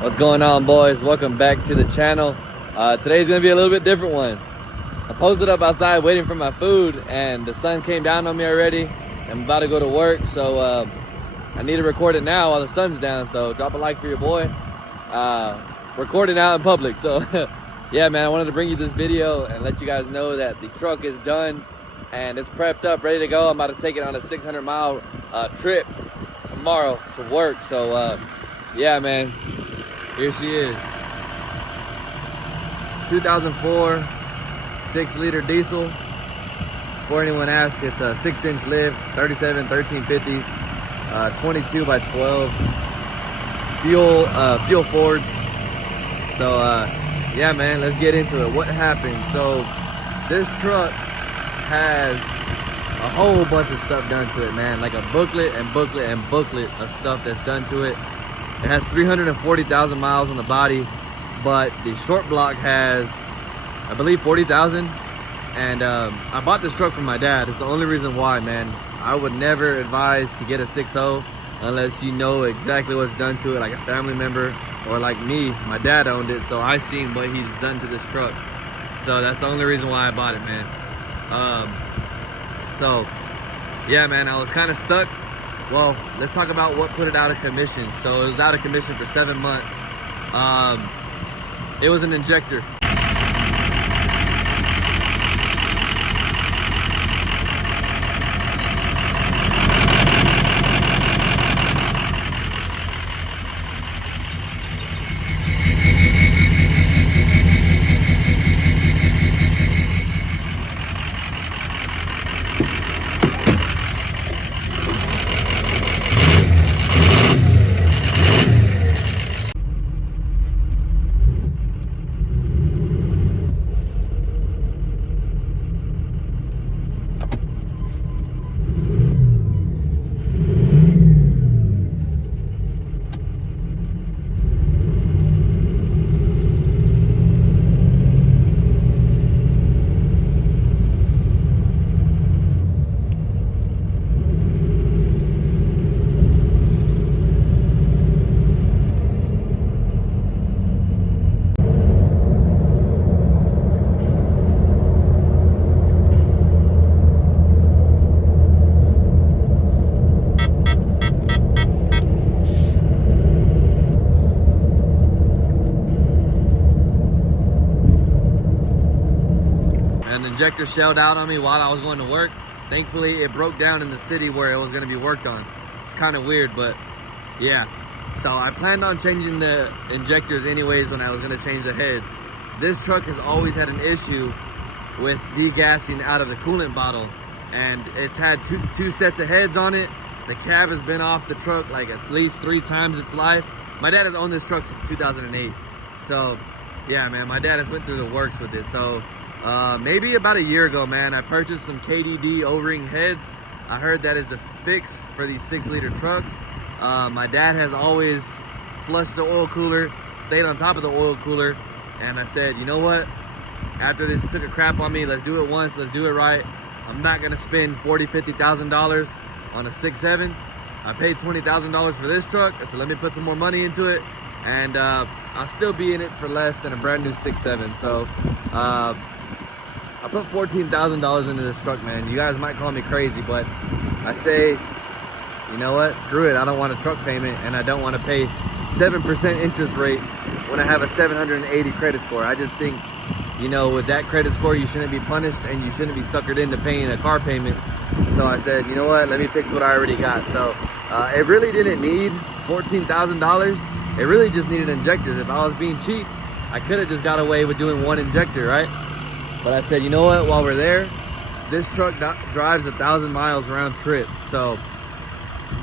What's going on, boys? Welcome back to the channel. Today's gonna be a little bit different one. I posted up outside waiting for my food and the sun came down on me already. I'm about to go to work, so I need to record it now while the sun's down, so drop a like for your boy. Recording out in public, so yeah, man, I wanted to bring you this video and let you guys know that the truck is done and it's prepped up, ready to go. I'm about to take it on a 600-mile trip tomorrow to work, so yeah, man, here she is. 2004 6-liter diesel. Before anyone asks, it's a 6-inch lift, 37 1350s, 22 by 12s, fuel forged. So yeah, man, let's get into it. What happened? So this truck has a whole bunch of stuff done to it, man, like a booklet and booklet and booklet of stuff that's done to it. It has 340,000 miles on the body, but the short block has, I believe, 40,000. And I bought this truck from my dad. It's the only reason why, man. I would never advise to get a 6.0 unless you know exactly what's done to it, like a family member or like me. My dad owned it, so I seen what he's done to this truck. So that's the only reason why I bought it, man. So yeah, man, I was kind of stuck. Well, let's talk about what put it out of commission. So it was out of commission for 7 months. It was an injector. Injector shelled out on me while I was going to work. Thankfully, it broke down in the city where it was going to be worked on. It's kind of weird, but yeah. So I planned on changing the injectors anyways when I was going to change the heads. This truck has always had an issue with degassing out of the coolant bottle, and it's had two sets of heads on it. The cab has been off the truck like at least 3 times its life. My dad has owned this truck since 2008. So yeah, man, my dad has went through the works with it. So maybe about a year ago, man, I purchased some KDD O-ring heads. I heard that is the fix for these 6-liter trucks. My dad has always flushed the oil cooler, stayed on top of the oil cooler, and I said, you know what? After this took a crap on me, let's do it once, let's do it right. I'm not gonna spend $40,000, $50,000 on a 6.7. I paid $20,000 for this truck. I said, let me put some more money into it, and I'll still be in it for less than a brand new 6.7. So I put $14,000 into this truck, man. You guys might call me crazy, but I say, you know what? Screw it. I don't want a truck payment, and I don't want to pay 7% interest rate when I have a 780 credit score. I just think, you know, with that credit score, you shouldn't be punished, and you shouldn't be suckered into paying a car payment. So I said, you know what? Let me fix what I already got. So it really didn't need $14,000. It really just needed injectors. If I was being cheap, I could have just got away with doing one injector, right? But I said, you know what, while we're there, this truck drives 1,000 miles round trip. So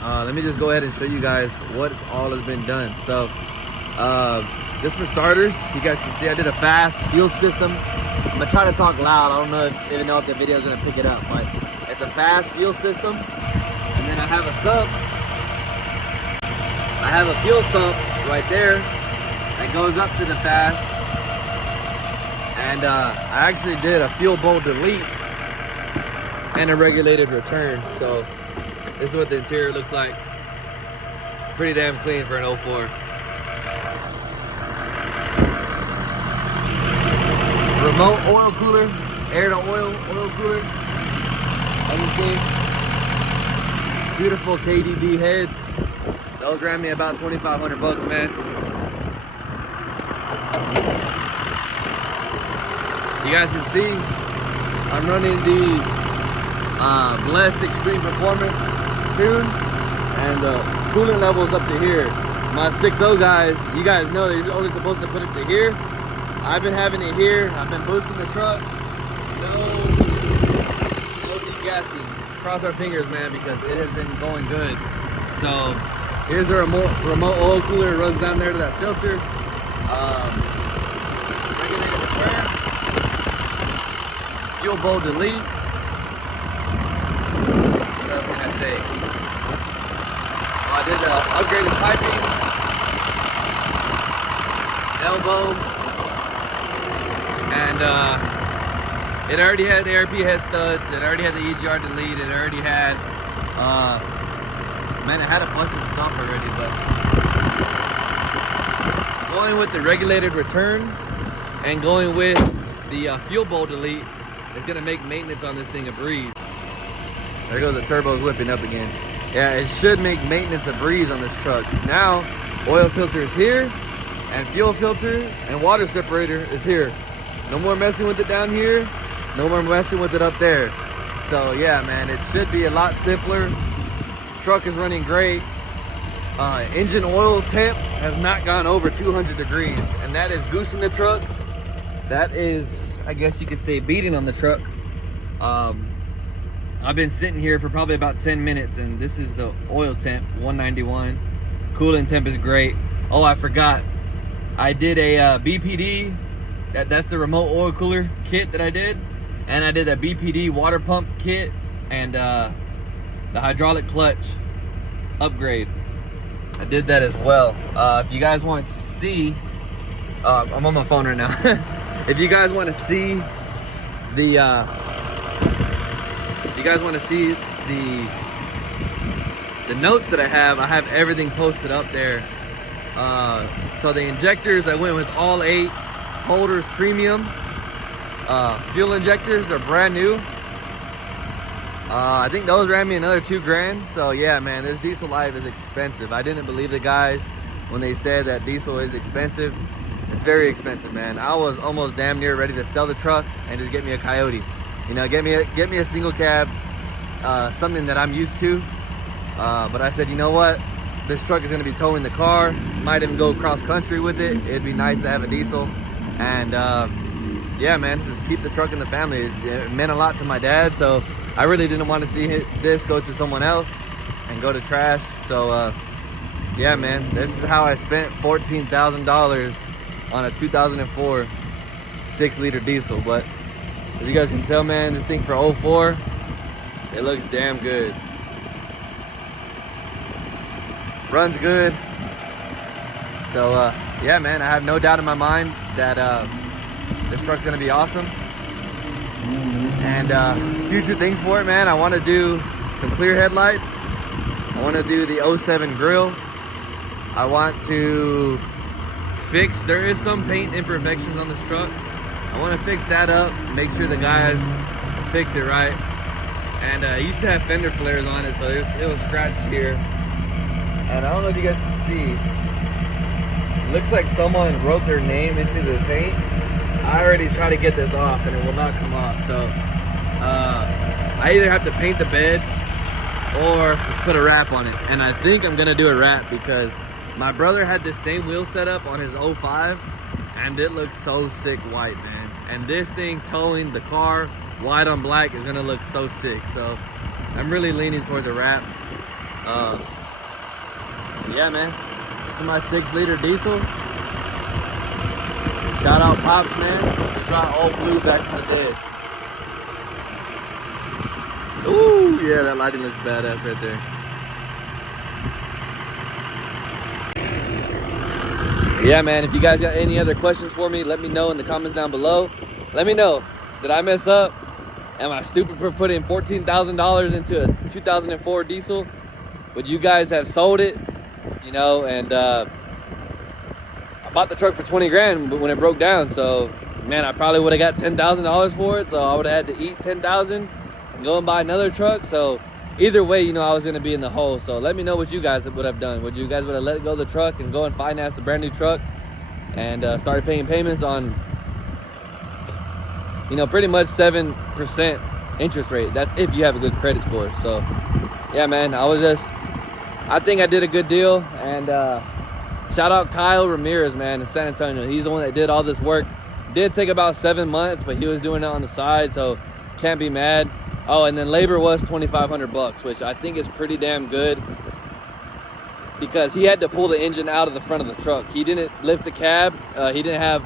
let me just go ahead and show you guys what all has been done. So just for starters, you guys can see I did a fast fuel system. I'm gonna try to talk loud. I don't know even know if the video is gonna pick it up, but it's a fast fuel system. And then I have a sump. I have a fuel sump right there that goes up to the fast. And I actually did a fuel bowl delete and a regulated return. So this is what the interior looks like. Pretty damn clean for an 04. remote oil cooler, air to oil cooler. Everything. Beautiful KDB heads. Those ran me about 2,500 bucks, man. You guys can see I'm running the Blessed Extreme Performance tune, and the coolant level is up to here. My 6.0 guys, you guys know they're only supposed to put it to here. I've been having it here. I've been boosting the truck. No degassing. Let's cross our fingers, man, because it has been going good. So here's a remote oil cooler. It runs down there to that filter. Regulated square. Fuel bowl delete. What else can I say? I did upgraded piping, elbow, and it already had the ARP head studs, it already had the EGR delete, it already had, man, it had a bunch of stuff already, but going with the regulated return and going with the fuel bowl delete is gonna make maintenance on this thing a breeze. There goes the turbos whipping up again. Yeah, it should make maintenance a breeze on this truck. Now, oil filter is here, and fuel filter and water separator is here. No more messing with it down here, no more messing with it up there. So yeah, man, it should be a lot simpler. Truck is running great. Engine oil temp has not gone over 200 degrees, and that is goosing the truck. That is, I guess you could say, beating on the truck. I've been sitting here for probably about 10 minutes, and this is the oil temp, 191. Coolant temp is great. Oh, I forgot. I did a BPD. That's the remote oil cooler kit that I did. And I did a BPD water pump kit and the hydraulic clutch upgrade. I did that as well. If you guys want to see, I'm on my phone right now. If you guys want to see the notes that I have everything posted up there. So the injectors, I went with all 8 holders premium. Fuel injectors are brand new. I think those ran me another $2,000. So yeah, man, this diesel life is expensive. I didn't believe the guys when they said that diesel is expensive. It's very expensive, man. I was almost damn near ready to sell the truck and just get me a Coyote. You know, get me a single cab, something that I'm used to. But I said, you know what? This truck is gonna be towing the car. Might even go cross country with it. It'd be nice to have a diesel. And yeah, man, just keep the truck in the family. It meant a lot to my dad, so I really didn't want to see this go to someone else and go to trash. So yeah, man, this is how I spent $14,000 on a 2004 6-liter diesel. But as you guys can tell, man, this thing for 04, it looks damn good. Runs good. So yeah, man, I have no doubt in my mind that this truck's gonna be awesome. And future things for it, man, I want to do some clear headlights. I want to do the 07 grill. I want to fix, there is some paint imperfections on this truck. I want to fix that up, make sure the guys fix it right. And I used to have fender flares on it, so it was scratched here. And I don't know if you guys can see, it looks like someone wrote their name into the paint. I already tried to get this off and it will not come off. So I either have to paint the bed or put a wrap on it. And I think I'm gonna do a wrap because my brother had this same wheel setup on his 05 and it looks so sick white, man. And this thing towing the car white on black is gonna look so sick. So I'm really leaning towards a wrap. Yeah, man, this is my 6-liter diesel. Shout out Pops, man. Brought all blue back in the day. Ooh, yeah, that lighting looks badass right there. Yeah, man, if you guys got any other questions for me, let me know in the comments down below. Let me know, did I mess up? Am I stupid for putting $14,000 into a 2004 diesel? Would you guys have sold it? You know, and I bought the truck for 20 grand when it broke down, so man, I probably would have got $10,000 for it. So I would have had to eat $10,000 and go and buy another truck. So either way, you know, I was gonna be in the hole. So let me know what you guys would have done. Would you guys would have let go of the truck and go and finance a brand new truck and started paying payments on, you know, pretty much 7% interest rate? That's if you have a good credit score. So yeah, man, I think I did a good deal. And shout out Kyle Ramirez, man, in San Antonio. He's the one that did all this work. Did take about 7 months, but he was doing it on the side, so can't be mad. Oh, and then labor was $2,500, which I think is pretty damn good, because he had to pull the engine out of the front of the truck. He didn't lift the cab. He didn't have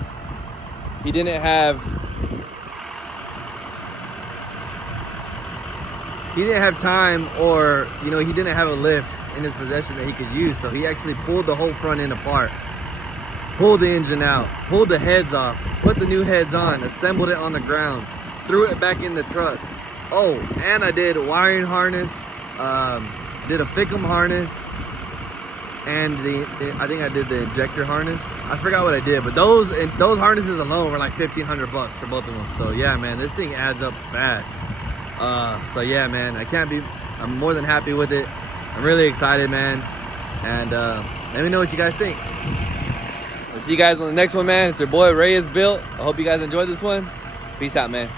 time, or, you know, he didn't have a lift in his possession that he could use. So he actually pulled the whole front end apart, pulled the engine out, pulled the heads off, put the new heads on, assembled it on the ground, threw it back in the truck. Oh, and I did a wiring harness, did a Fickum harness, and I think I did the injector harness. I forgot what I did, but those harnesses alone were like $1,500 for both of them. So yeah, man, this thing adds up fast. So yeah, man, I'm more than happy with it. I'm really excited, man. And let me know what you guys think. I'll see you guys on the next one, man. It's your boy ReyesBuilt. I hope you guys enjoyed this one. Peace out, man.